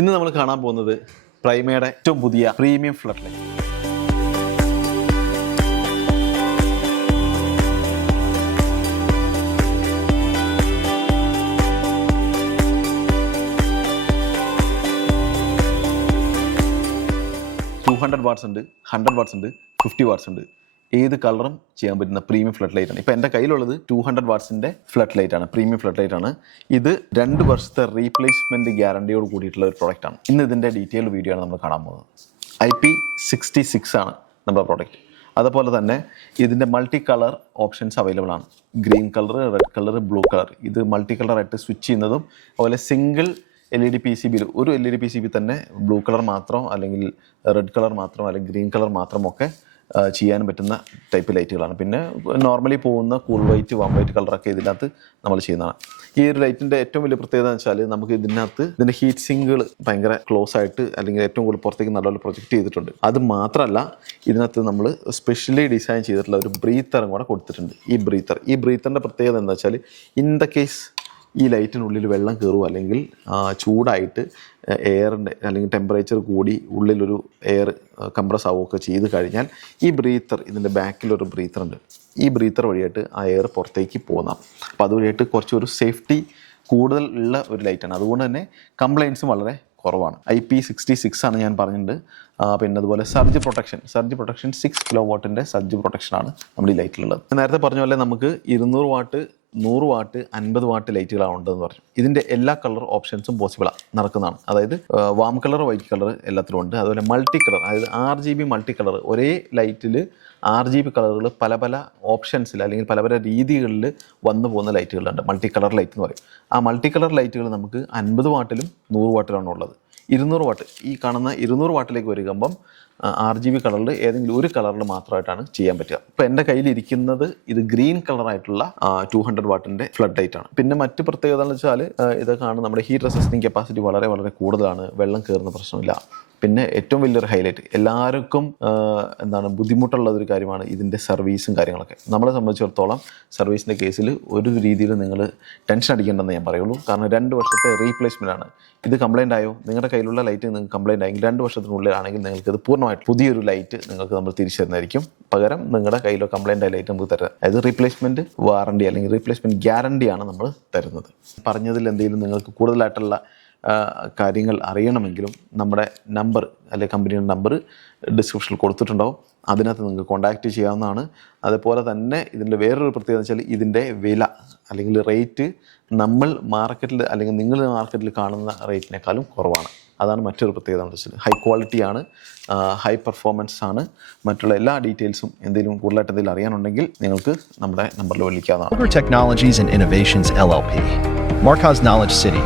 ഇന്ന് നമ്മൾ കാണാൻ പോകുന്നത് പ്രൈമയുടെ ഏറ്റവും പുതിയ പ്രീമിയം ഫ്ലഡ് ലൈറ്റ്. വാട്ട്സ് ഉണ്ട്, 100 വാട്ട്സ് ഉണ്ട്, 50 വാട്ട്സ് ഉണ്ട്. ഏത് കളറും ചെയ്യാൻ പറ്റുന്ന പ്രീമിയം ഫ്ലഡ് ലൈറ്റ് ആണ്. ഇപ്പോൾ എൻ്റെ കയ്യിലുള്ളത് 200 വാട്ട്സിൻ്റെ ഫ്ലഡ് ലൈറ്റ് ആണ്, പ്രീമിയം ഫ്ലഡ് ലൈറ്റ് ആണ്. ഇത് 2 വർഷത്തെ റീപ്ലേസ്മെൻറ്റ് ഗ്യാരണ്ടിയോട് കൂടിയിട്ടുള്ള ഒരു പ്രോഡക്റ്റ് ആണ്. ഇന്ന് ഇതിൻ്റെ ഡീറ്റെയിൽ വീഡിയോ ആണ് നമ്മൾ കാണാൻ പോകുന്നത്. IP66 ആണ് നമ്മുടെ പ്രോഡക്റ്റ്. അതുപോലെ തന്നെ ഇതിൻ്റെ മൾട്ടി കളർ ഓപ്ഷൻസ് അവൈലബിൾ ആണ്. Green colour, red colour, blue colour. ഇത് മൾട്ടി കളറായിട്ട് സ്വിച്ച് ചെയ്യുന്നതും അതുപോലെ സിംഗിൾ LED PCB ഒരു LED PCB തന്നെ ബ്ലൂ കളർ മാത്രം അല്ലെങ്കിൽ റെഡ് കളർ മാത്രം അല്ലെങ്കിൽ ഗ്രീൻ കളർ മാത്രമൊക്കെ ചെയ്യാൻ പറ്റുന്ന ടൈപ്പ് ലൈറ്റുകളാണ്. പിന്നെ നോർമലി പോകുന്ന കൂൾ വൈറ്റ്, വാം വൈറ്റ് കളറൊക്കെ ഇതിനകത്ത് നമ്മൾ ചെയ്യുന്നതാണ്. ഈ ഒരു ലൈറ്റിൻ്റെ ഏറ്റവും വലിയ പ്രത്യേകത എന്ന് വെച്ചാൽ നമുക്ക് ഇതിൻ്റെ ഹീറ്റ് സിങ്കുകൾ ഭയങ്കര ക്ലോസ് ആയിട്ട് അല്ലെങ്കിൽ ഏറ്റവും കൂടുതൽ പുറത്തേക്ക് നല്ലപോലെ പ്രൊജക്റ്റ് ചെയ്തിട്ടുണ്ട്. അത് മാത്രമല്ല ഇതിനകത്ത് നമ്മൾ സ്പെഷ്യലി ഡിസൈൻ ചെയ്തിട്ടുള്ള ഒരു ബ്രീത്തറും കൂടെ കൊടുത്തിട്ടുണ്ട്. ഈ ബ്രീത്തറിൻ്റെ പ്രത്യേകത എന്താ വെച്ചാൽ ഇൻ ദ കേസ് ഈ ലൈറ്റിനുള്ളിൽ വെള്ളം കയറുമോ അല്ലെങ്കിൽ ചൂടായിട്ട് എയറിൻ്റെ അല്ലെങ്കിൽ ടെമ്പറേച്ചർ കൂടി ഉള്ളിലൊരു എയർ കംപ്രസ് ആവുകയൊക്കെ ചെയ്ത് കഴിഞ്ഞാൽ ഈ ബ്രീത്തർ, ഇതിൻ്റെ ബാക്കിലൊരു ബ്രീത്തർ ഉണ്ട്. ഈ ബ്രീത്തർ വഴിയായിട്ട് ആ എയർ പുറത്തേക്ക് പോകുന്നതാണ്. അപ്പോൾ അതുവഴിയായിട്ട് കുറച്ചൊരു സേഫ്റ്റി കൂടുതൽ ഉള്ള ഒരു ലൈറ്റാണ്. അതുകൊണ്ട് തന്നെ കംപ്ലയിൻസും വളരെ കുറവാണ്. IP66 ആണ് ഞാൻ പറഞ്ഞിട്ടുണ്ട്. പിന്നെ അതുപോലെ സർജ് പ്രൊട്ടക്ഷൻ 6 kW സർജ് പ്രൊട്ടക്ഷനാണ് നമ്മുടെ ഈ ലൈറ്റിലുള്ളത്. നേരത്തെ പറഞ്ഞ പോലെ നമുക്ക് 200 വാട്ട്, 100 വാട്ട്, 50 വാട്ട് ലൈറ്റുകളാണ് ഉണ്ടെന്ന് പറഞ്ഞു. ഇതിൻ്റെ എല്ലാ കളർ ഓപ്ഷൻസും പോസിബിളാണ്, നടക്കുന്നതാണ്. അതായത് വാം കളർ, വൈറ്റ് കളർ എല്ലാത്തിലും ഉണ്ട്. അതുപോലെ മൾട്ടി കളർ, അതായത് RGB മൾട്ടി കളർ. ഒരേ ലൈറ്റിൽ RGB കളറുകൾ പല പല ഓപ്ഷൻസിൽ അല്ലെങ്കിൽ പല പല രീതികളിൽ വന്നു പോകുന്ന ലൈറ്റുകളുണ്ട്. മൾട്ടി കളർ ലൈറ്റ് എന്ന് പറയും. ആ മൾട്ടി കളർ ലൈറ്റുകൾ നമുക്ക് 50 വാട്ടിലും 100 വാട്ടിലാണ് ഉള്ളത്. 200 വാട്ട്, ഈ കാണുന്ന 200 വാട്ടിലേക്ക് വരുമ്പം RGB കളറിൽ ഏതെങ്കിലും ഒരു കളറിൽ മാത്രമായിട്ടാണ് ചെയ്യാൻ പറ്റുക. ഇപ്പോൾ എൻ്റെ കയ്യിലിരിക്കുന്നത് ഇത് ഗ്രീൻ കളറായിട്ടുള്ള 200 വാട്ടിൻ്റെ ഫ്ലഡ് ലൈറ്റ് ആണ്. പിന്നെ മറ്റ് പ്രത്യേകത എന്ന് വെച്ചാൽ ഇതൊക്കെയാണ് നമ്മുടെ ഹീറ്റ് റെസിസ്റ്റിംഗ് കപ്പാസിറ്റി വളരെ വളരെ കൂടുതലാണ്. വെള്ളം കയറുന്ന പ്രശ്നമില്ല. പിന്നെ ഏറ്റവും വലിയൊരു ഹൈലൈറ്റ്, എല്ലാവർക്കും ബുദ്ധിമുട്ടുള്ള ഒരു കാര്യമാണ് ഇതിൻ്റെ സർവീസും കാര്യങ്ങളൊക്കെ. നമ്മളെ സംബന്ധിച്ചിടത്തോളം സർവീസിൻ്റെ കേസിൽ ഒരു രീതിയിൽ നിങ്ങൾ ടെൻഷൻ അടിക്കേണ്ടെന്ന് ഞാൻ പറയുള്ളൂ. കാരണം 2 വർഷത്തെ റീപ്ലേസ്മെൻ്റ് ആണ്. ഇത് കംപ്ലൈൻ്റ് ആയോ, നിങ്ങളുടെ കയ്യിലുള്ള ലൈറ്റ് നിങ്ങൾക്ക് കംപ്ലൈൻ്റ് ആയെങ്കിൽ 2 വർഷത്തിനുള്ളിലാണെങ്കിൽ നിങ്ങൾക്ക് ഇത് പൂർണ്ണമായിട്ട് പുതിയൊരു ലൈറ്റ് നിങ്ങൾക്ക് നമ്മൾ തിരിച്ചു തരുന്നതായിരിക്കും. പകരം നിങ്ങളുടെ കയ്യിലോ കംപ്ലൈൻ്റ് ആയ ലൈറ്റ് നമുക്ക് തരാം. അതായത് റീപ്ലേസ്മെൻറ്റ് വാറണ്ടി അല്ലെങ്കിൽ റീപ്ലേസ്മെൻറ്റ് ഗ്യാരണ്ടിയാണ് നമ്മൾ തരുന്നത്. പറഞ്ഞതിൽ എന്തെങ്കിലും നിങ്ങൾക്ക് കൂടുതലായിട്ടുള്ള കാര്യങ്ങൾ അറിയണമെങ്കിലും നമ്മുടെ നമ്പർ അല്ലെങ്കിൽ കമ്പനിയുടെ നമ്പർ ഡിസ്ക്രിപ്ഷനിൽ കൊടുത്തിട്ടുണ്ടാവും. അതിനകത്ത് നിങ്ങൾക്ക് കോൺടാക്റ്റ് ചെയ്യാവുന്നതാണ്. അതുപോലെ തന്നെ ഇതിൻ്റെ വേറൊരു പ്രത്യേകത വെച്ചാൽ ഇതിൻ്റെ വില അല്ലെങ്കിൽ റേറ്റ് നമ്മൾ മാർക്കറ്റിൽ അല്ലെങ്കിൽ നിങ്ങൾ മാർക്കറ്റിൽ കാണുന്ന റേറ്റിനേക്കാളും കുറവാണ്. അതാണ് മറ്റൊരു പ്രത്യേകത എന്ന് വെച്ചാൽ ഹൈ ക്വാളിറ്റിയാണ്, ഹൈ പെർഫോമൻസ് ആണ്. മറ്റുള്ള എല്ലാ ഡീറ്റെയിൽസും എന്തെങ്കിലും കൂടുതലായിട്ട് എന്തെങ്കിലും അറിയാനുണ്ടെങ്കിൽ നിങ്ങൾക്ക് നമ്മുടെ നമ്പറിൽ വിളിക്കാവുന്നതാണ്. Technologies and Innovations LLP, Markaz Knowledge City.